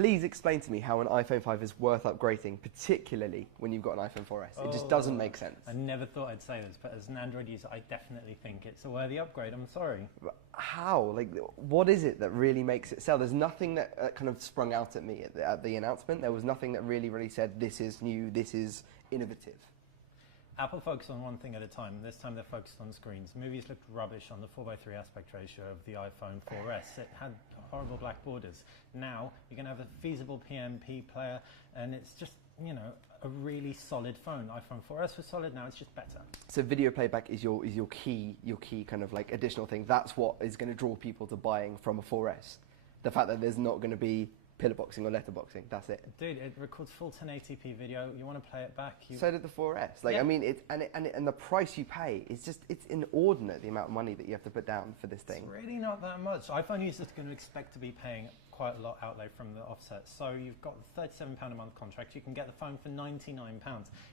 Please explain to me how an iPhone 5 is worth upgrading, particularly when you've got an iPhone 4S. It just doesn't make sense. I never thought I'd say this, but as an Android user, I definitely think it's a worthy upgrade. I'm sorry. How? Like, what is it that really makes it sell? There's nothing that kind of sprung out at me at the announcement. There was nothing that really said, this is new, this is innovative. Apple focused on one thing at a time. This time they're focused on screens. Movies looked rubbish on the 4:3 aspect ratio of the iPhone 4S. It had horrible black borders. Now you're going to have a feasible PMP player, and it's just, you know, a really solid phone. iPhone 4S was solid. Now it's just better. So video playback is your key kind of like additional thing. That's what is going to draw people to buying from a 4S. The fact that there's not going to be pillar boxing or letterboxing, that's it. Dude, it records full 1080p video. You want to play it back? So did the 4S. Like, yeah. I mean, and the price you pay is just, it's inordinate, the amount of money that you have to put down for this thing. It's really not that much. iPhone users are going to expect to be paying quite a lot outlay from the offset. So you've got the £37 a month contract. You can get the phone for £99.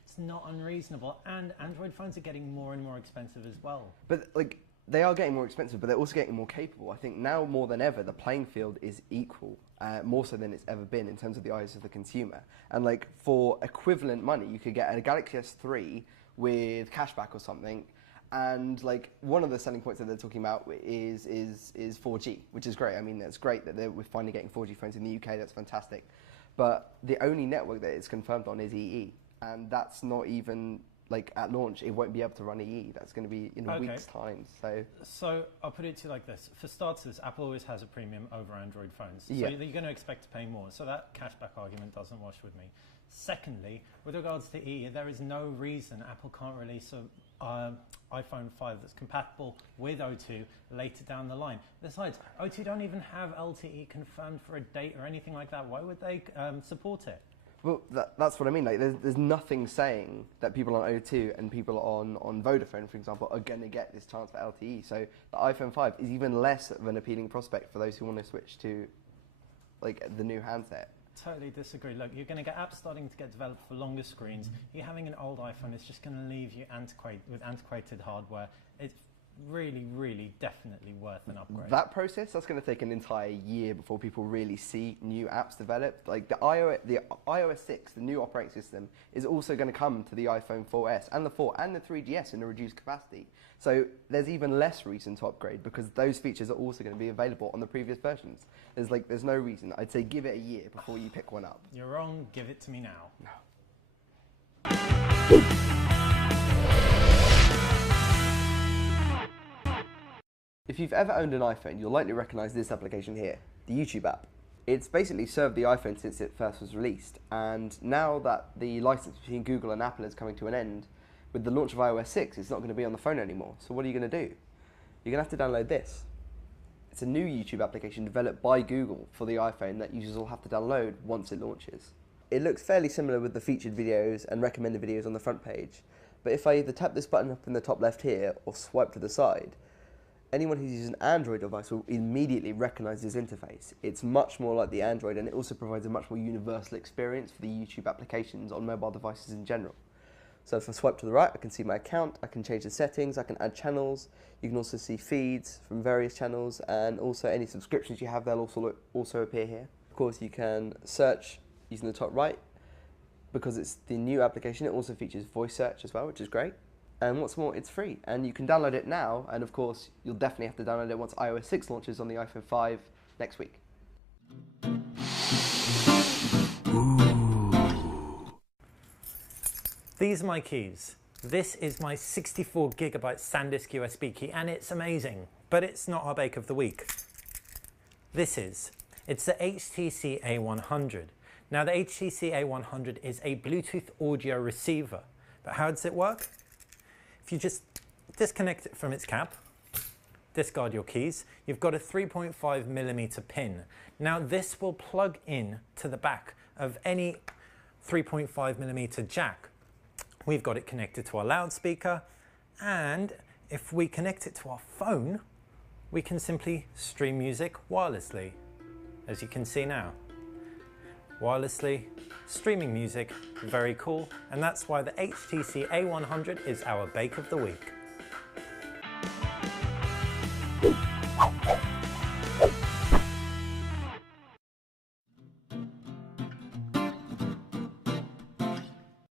It's not unreasonable. And Android phones are getting more and more expensive as well. But like, they are getting more expensive, but they're also getting more capable. I think now more than ever, the playing field is equal, more so than it's ever been in terms of the eyes of the consumer. And like, for equivalent money, you could get a Galaxy S3 with cashback or something. And like, one of the selling points that they're talking about is 4G, which is great. I mean, that's great that we're finally getting 4G phones in the UK. That's fantastic. But the only network that it's confirmed on is EE, and that's not even, like, at launch, it won't be able to run EE. That's going to be in a week's time. So I'll put it to you like this. For starters, Apple always has a premium over Android phones. So yeah. You're going to expect to pay more. So that cashback argument doesn't wash with me. Secondly, with regards to EE, there is no reason Apple can't release an iPhone 5 that's compatible with O2 later down the line. Besides, O2 don't even have LTE confirmed for a date or anything like that. Why would they support it? Well, that's what I mean. Like, there's nothing saying that people on O2 and people on Vodafone, for example, are going to get this chance for LTE. So the iPhone 5 is even less of an appealing prospect for those who want to switch to, like, the new handset. Totally disagree. Look, you're going to get apps starting to get developed for longer screens. You having an old iPhone is just going to leave you with antiquated hardware. It's really, definitely worth an upgrade. That process, that's going to take an entire year before people really see new apps developed. Like, the iOS 6, the new operating system, is also going to come to the iPhone 4S and the 4 and the 3GS in a reduced capacity. So there's even less reason to upgrade because those features are also going to be available on the previous versions. There's no reason. I'd say give it a year before you pick one up. You're wrong. Give it to me now. No. If you've ever owned an iPhone, you'll likely recognise this application here, the YouTube app. It's basically served the iPhone since it first was released, and now that the license between Google and Apple is coming to an end, with the launch of iOS 6, it's not going to be on the phone anymore. So what are you going to do? You're going to have to download this. It's a new YouTube application developed by Google for the iPhone that users will have to download once it launches. It looks fairly similar with the featured videos and recommended videos on the front page, but if I either tap this button up in the top left here or swipe to the side, anyone who's using an Android device will immediately recognize this interface. It's much more like the Android, and it also provides a much more universal experience for the YouTube applications on mobile devices in general. So if I swipe to the right, I can see my account, I can change the settings, I can add channels, you can also see feeds from various channels, and also any subscriptions you have, they'll also appear here. Of course, you can search using the top right. Because it's the new application, it also features voice search as well, which is great. And what's more, it's free, and you can download it now, and of course, you'll definitely have to download it once iOS 6 launches on the iPhone 5 next week. These are my keys. This is my 64GB SanDisk USB key, and it's amazing, but it's not our bake of the week. It's the HTC A100. Now, the HTC A100 is a Bluetooth audio receiver, but how does it work? If you just disconnect it from its cap, discard your keys, you've got a 3.5mm pin. Now, this will plug in to the back of any 3.5mm jack. We've got it connected to our loudspeaker, and if we connect it to our phone, we can simply stream music wirelessly, as you can see now. Wirelessly, streaming music, very cool, and that's why the HTC A100 is our bake of the week.